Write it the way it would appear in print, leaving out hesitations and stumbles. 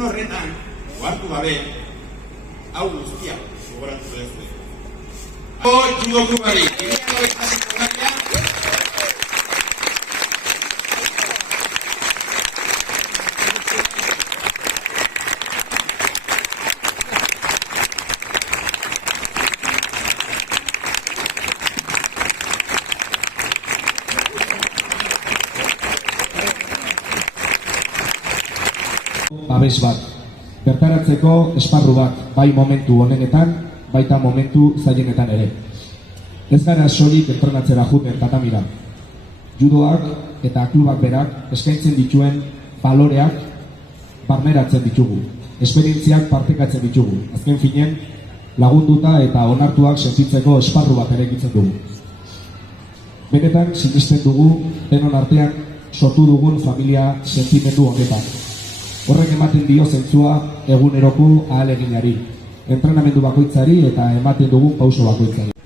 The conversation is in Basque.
egun horretan, ohartu gabe, hau guztia gogoratu duzue. Judo klubari, 2022ko maila, babes bat, bertaratzeko esparru bat, bai momentu honenetan, baita momentu zailenetan ere. Ez gara soilik entrenatzera juten tatamira. Judoak eta klubak berak eskaintzen dituen baloreak barneratzen ditugu. Esperientziak partekatzen ditugu. Azken finen, lagunduta eta onartuak sentitzeko esparru bat eraikitzen dugu. Benetan sinisten dugu denon artean sortu dugun familia sentimendu honetan. Horrek ematen dio zentzua eguneroko ahaleginari, entrenamendu bakoitzari eta ematen dugun pauso bakoitzari.